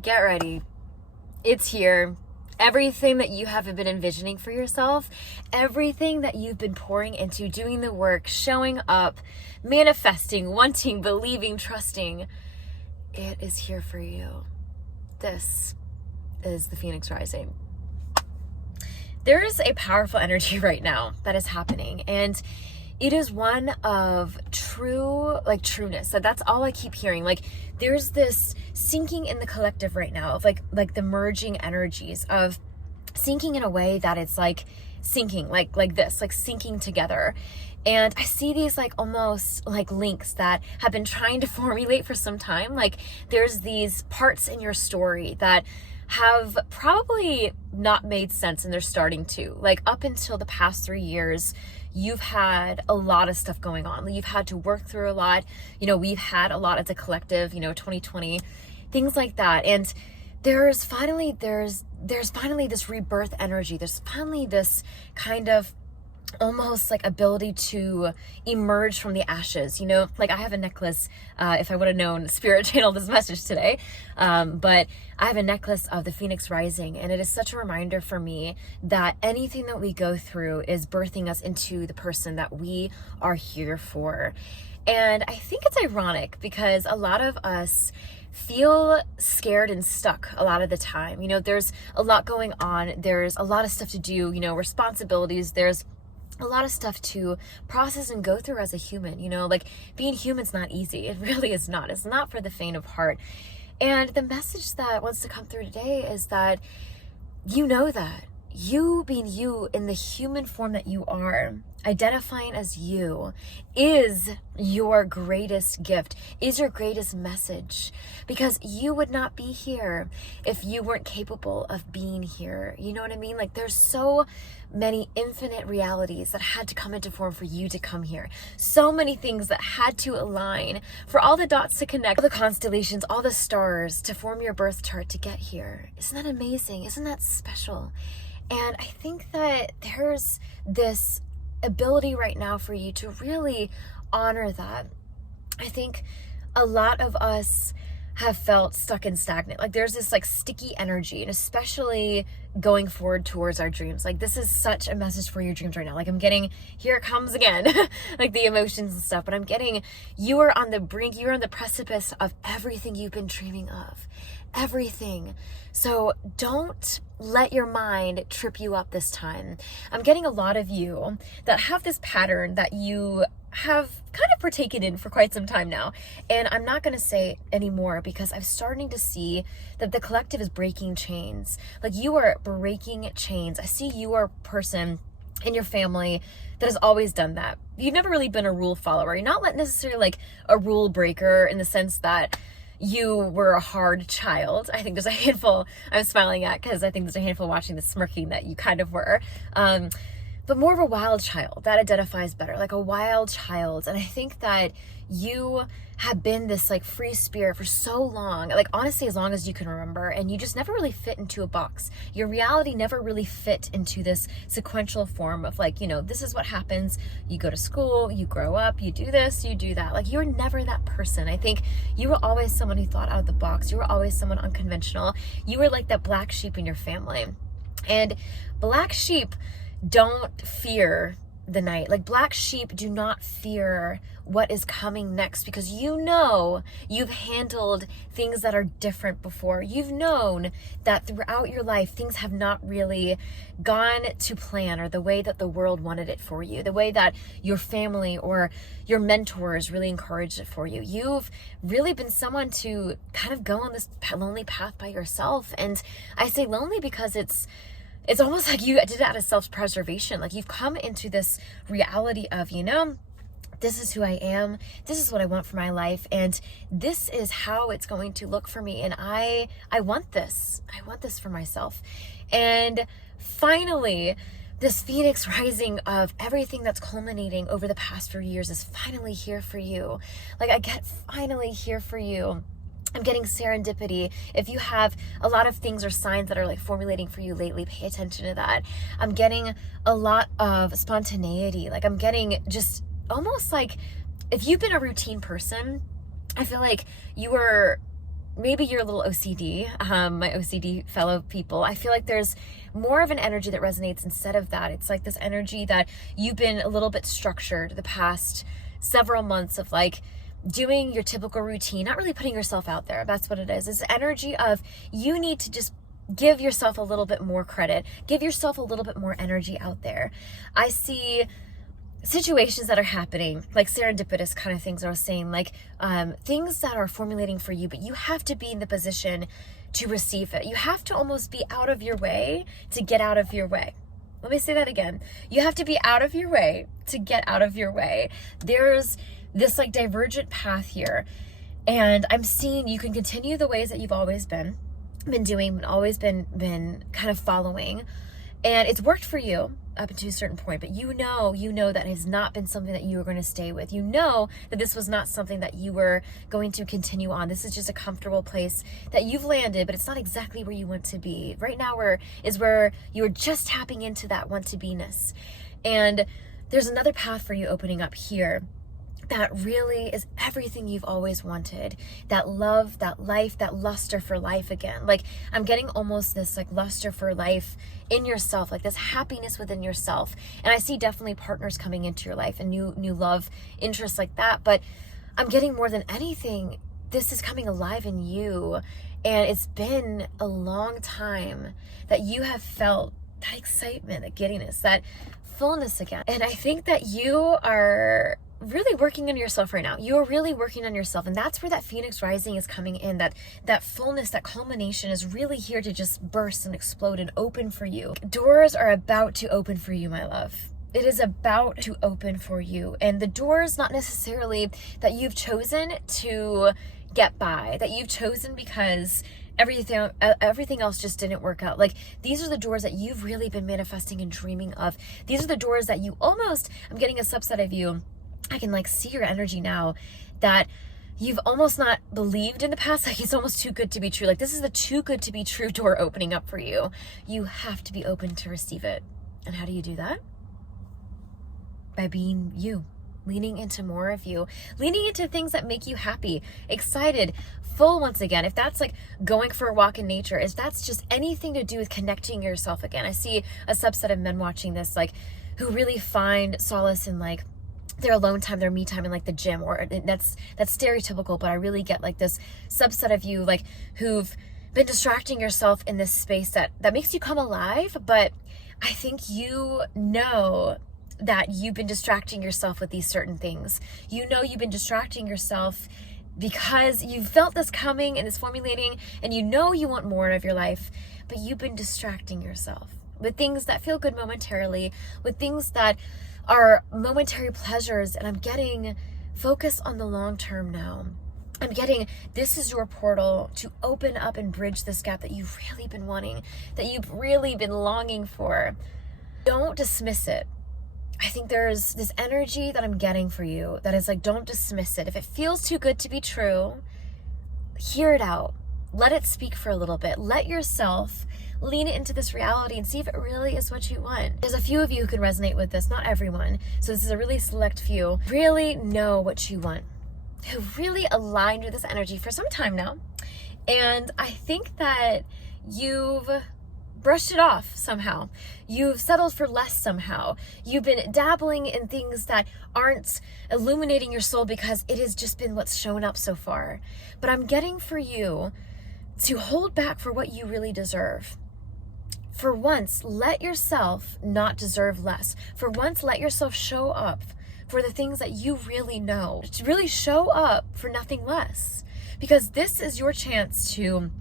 get ready. It's here. Everything that you have been envisioning for yourself, everything that you've been pouring into, doing the work, showing up, manifesting, wanting, believing, trusting, it is here for you. This is the Phoenix Rising. There is a powerful energy right now that is happening, and it is one of trueness. So that's all I keep hearing. Like, there's this sinking in the collective right now of like the merging energies of sinking in a way that it's like sinking, like this, like sinking together. And I see these like almost like links that have been trying to formulate for some time. Like, there's these parts in your story that have probably not made sense, and they're starting to. Like, up until the past 3 years, you've had a lot of stuff going on. You've had to work through a lot. We've had a lot as a collective, 2020, things like that. And there's finally this rebirth energy. There's finally this kind of almost like ability to emerge from the ashes. Like, I have a necklace, if I would have known Spirit channeled this message today, but I have a necklace of the Phoenix Rising, and it is such a reminder for me that anything that we go through is birthing us into the person that we are here for. And I think it's ironic because a lot of us feel scared and stuck a lot of the time. There's a lot going on. There's a lot of stuff to do, responsibilities. There's a lot of stuff to process and go through as a human. Like, being human's not easy. It really is not. It's not for the faint of heart. And the message that wants to come through today is that that you being you in the human form that you are, identifying as you, is your greatest gift, is your greatest message, because you would not be here if you weren't capable of being here. You know what I mean? Like, there's so many infinite realities that had to come into form for you to come here. So many things that had to align for all the dots to connect, all the constellations, all the stars to form your birth chart to get here. Isn't that amazing? Isn't that special? And I think that there's this ability right now for you to really honor that. I think a lot of us have felt stuck and stagnant. Like, there's this like sticky energy, and especially going forward towards our dreams. Like, this is such a message for your dreams right now. Like, I'm getting, here it comes again, like the emotions and stuff, but I'm getting, you are on the brink, you're on the precipice of everything you've been dreaming of. Everything. So don't let your mind trip you up this time. I'm getting a lot of you that have this pattern that you have kind of partaken in for quite some time now. And I'm not going to say anymore because I'm starting to see that the collective is breaking chains. Like, you are breaking chains. I see you are a person in your family that has always done that. You've never really been a rule follower. You're not necessarily like a rule breaker in the sense that you were a hard child. I think there's a handful I'm smiling at because I think there's a handful watching the smirking that you kind of were. But more of a wild child. That identifies better, like a wild child. And I think that you have been this like free spirit for so long, like honestly as long as you can remember, and you just never really fit into a box. Your reality never really fit into this sequential form of like, this is what happens. You go to school, you grow up, you do this, you do that. Like, you're never that person. I think you were always someone who thought out of the box. You were always someone unconventional. You were like that black sheep in your family. And black sheep don't fear the night. Like, black sheep do not fear what is coming next because you've handled things that are different before. You've known that throughout your life, things have not really gone to plan or the way that the world wanted it for you, the way that your family or your mentors really encouraged it for you. You've really been someone to kind of go on this lonely path by yourself. And I say lonely because it's almost like you did it out of self-preservation. Like, you've come into this reality of, this is who I am. This is what I want for my life. And this is how it's going to look for me. And I want this. I want this for myself. And finally, this Phoenix Rising of everything that's culminating over the past few years is finally here for you. Like, I get finally here for you. I'm getting serendipity. If you have a lot of things or signs that are like formulating for you lately, pay attention to that. I'm getting a lot of spontaneity. Like, I'm getting just almost like, if you've been a routine person, I feel like you were maybe you're a little OCD, my OCD fellow people. I feel like there's more of an energy that resonates instead of that. It's like this energy that you've been a little bit structured the past several months of like doing your typical routine, not really putting yourself out there. That's what it is. It's energy of you need to just give yourself a little bit more credit, give yourself a little bit more energy out there. I see situations that are happening, like serendipitous kind of things I was saying, like things that are formulating for you, but you have to be in the position to receive it. You have to almost be out of your way to get out of your way. Let me say that again. You have to be out of your way to get out of your way. There's this like divergent path here. And I'm seeing you can continue the ways that you've always been doing, always been kind of following. And it's worked for you up to a certain point, but you know that has not been something that you were going to stay with. You know that this was not something that you were going to continue on. This is just a comfortable place that you've landed, but it's not exactly where you want to be. Right now is where you're just tapping into that want to be-ness. And there's another path for you opening up here that really is everything you've always wanted. That love, that life, that luster for life again. Like I'm getting almost this like luster for life in yourself, like this happiness within yourself. And I see definitely partners coming into your life and new love interests like that. But I'm getting more than anything, this is coming alive in you. And it's been a long time that you have felt that excitement, that giddiness, that fullness again. And I think that you are really working on yourself right now. You're really working on yourself. And that's where that Phoenix rising is coming in. That fullness, that culmination is really here to just burst and explode and open for you. Doors are about to open for you, my love. It is about to open for you. And the doors, not necessarily that you've chosen to get by, that you've chosen because everything else just didn't work out. Like these are the doors that you've really been manifesting and dreaming of. These are the doors that you almost, I'm getting a subset of you, I can like see your energy now, that you've almost not believed in the past. Like it's almost too good to be true. Like this is the too good to be true door opening up for you. You have to be open to receive it. And how do you do that? By being you, leaning into more of you, leaning into things that make you happy, excited, full once again. If that's like going for a walk in nature, if that's just anything to do with connecting yourself again. I see a subset of men watching this, like who really find solace in like their alone time, their me time in like the gym, or that's stereotypical, but I really get like this subset of you like who've been distracting yourself in this space that makes you come alive. But I think you know that you've been distracting yourself with these certain things. You know you've been distracting yourself because you felt this coming and it's formulating, and you know you want more of your life, but you've been distracting yourself with things that feel good momentarily, with things that are momentary pleasures. And I'm getting focus on the long term now. I'm getting, this is your portal to open up and bridge this gap that you've really been wanting, that you've really been longing for. Don't dismiss it. I think there's this energy that I'm getting for you that is like, don't dismiss it. If it feels too good to be true, hear it out. Let it speak for a little bit. Let yourself lean into this reality and see if it really is what you want. There's a few of you who can resonate with this, not everyone. So this is a really select few. Really know what you want, who really aligned with this energy for some time now. And I think that you've brushed it off somehow. You've settled for less somehow. You've been dabbling in things that aren't illuminating your soul because it has just been what's shown up so far. But I'm getting for you to hold back for what you really deserve. For once, let yourself not deserve less. For once, let yourself show up for the things that you really know. To really show up for nothing less. Because this is your chance to,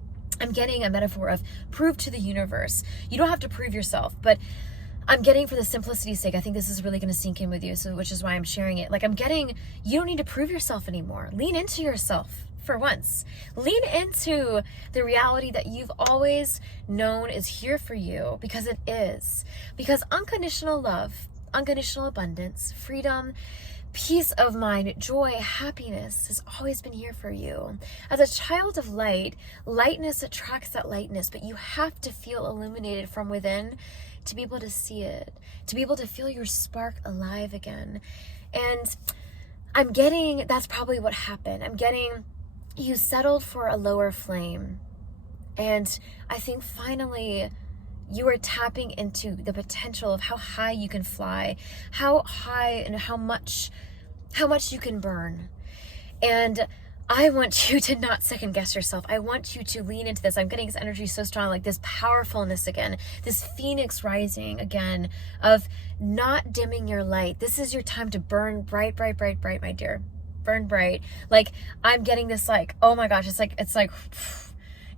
I'm getting a metaphor of prove to the universe. You don't have to prove yourself, but I'm getting, for the simplicity's sake, I think this is really going to sink in with you, so which is why I'm sharing it. Like I'm getting, you don't need to prove yourself anymore. Lean into yourself. For once, lean into the reality that you've always known is here for you, because it is. Because unconditional love, unconditional abundance, freedom, peace of mind, joy, happiness has always been here for you. As a child of light, lightness attracts that lightness, but you have to feel illuminated from within to be able to see it, to be able to feel your spark alive again. And I'm getting, that's probably what happened. I'm getting, you settled for a lower flame. And I think finally you are tapping into the potential of how high you can fly, how high and how much you can burn. And I want you to not second guess yourself. I want you to lean into this. I'm getting this energy so strong, like this powerfulness again, this phoenix rising again of not dimming your light. This is your time to burn bright, bright, bright, bright, my dear. Burn bright. Like I'm getting this like, oh my gosh, it's like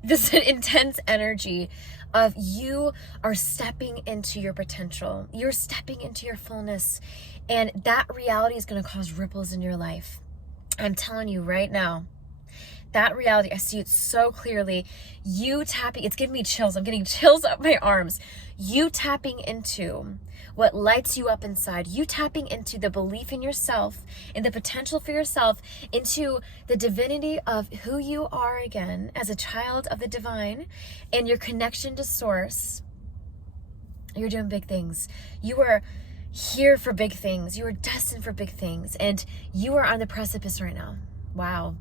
this intense energy of you are stepping into your potential. You're stepping into your fullness. And that reality is going to cause ripples in your life. I'm telling you right now, that reality, I see it so clearly. You tapping, it's giving me chills. I'm getting chills up my arms. You tapping into what lights you up inside. You tapping into the belief in yourself and the potential for yourself, into the divinity of who you are again as a child of the divine and your connection to source. You're doing big things. You are here for big things. You are destined for big things. And you are on the precipice right now. Wow.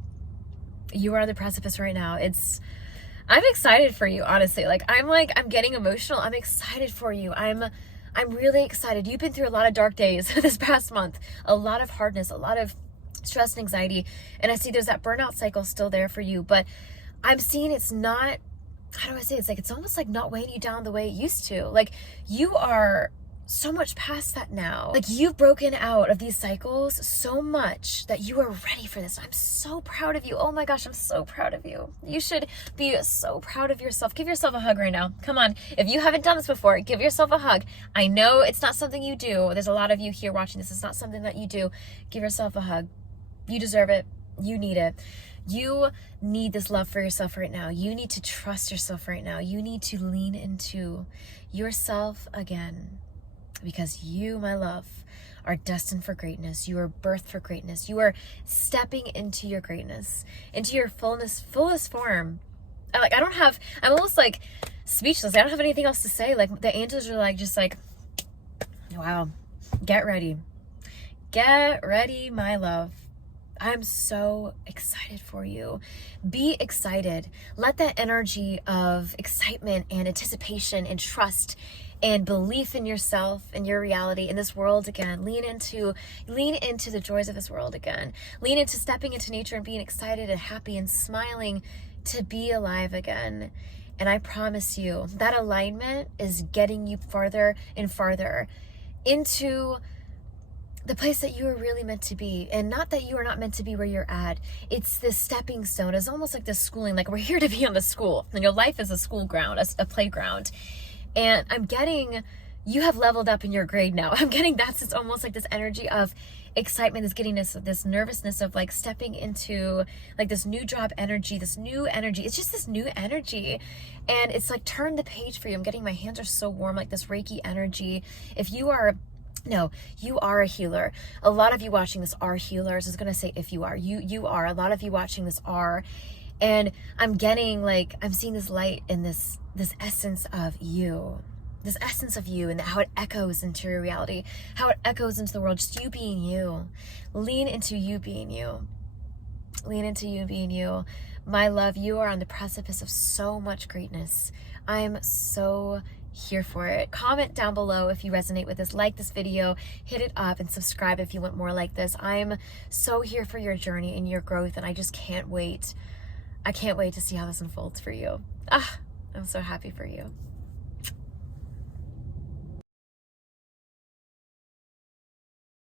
You are on the precipice right now. I'm excited for you, honestly. I'm getting emotional. I'm excited for you. I'm really excited. You've been through a lot of dark days this past month, a lot of hardness, a lot of stress and anxiety. And I see there's that burnout cycle still there for you, but I'm seeing it's not, how do I say it? It's almost like not weighing you down the way it used to. Like you are so much past that now. Like you've broken out of these cycles so much that you are ready for this. I'm so proud of you. Oh my gosh, I'm so proud of you. You should be so proud of yourself. Give yourself a hug right now. Come on. If you haven't done this before, give yourself a hug. I know it's not something you do. There's a lot of you here watching this. It's not something that you do. Give yourself a hug. You deserve it. You need it. You need this love for yourself right now. You need to trust yourself right now. You need to lean into yourself again. Because you, my love, are destined for greatness. You are birthed for greatness. You are stepping into your greatness, into your fullest form. I'm almost like speechless. I don't have anything else to say. Like the angels are just like, wow, get ready. Get ready, my love. I'm so excited for you. Be excited. Let that energy of excitement and anticipation and trust and belief in yourself and your reality in this world again. Lean into the joys of this world again. Lean into stepping into nature and being excited and happy and smiling to be alive again. And I promise you that alignment is getting you farther and farther into the place that you are really meant to be. And not that you are not meant to be where you're at. It's this stepping stone. It's almost like this schooling. Like we're here to be on the school. And your life is a school ground, a playground. And I'm getting, you have leveled up in your grade now. I'm getting it's almost like this energy of excitement, this giddiness, this nervousness of like stepping into like this new job energy, this new energy. It's just this new energy. And it's like turn the page for you. I'm getting, my hands are so warm, like this Reiki energy. You are a healer. A lot of you watching this are healers. I was going to say if you are. You are. A lot of you watching this are. And I'm getting I'm seeing this light and this essence of you. This essence of you and how it echoes into your reality. How it echoes into the world. Just you being you. Lean into you being you. Lean into you being you. My love, you are on the precipice of so much greatness. I'm so here for it. Comment down below if you resonate with this. Like this video, hit it up, and subscribe if you want more like this. I'm so here for your journey and your growth, and I just can't wait. I can't wait to see how this unfolds for you. I'm so happy for you.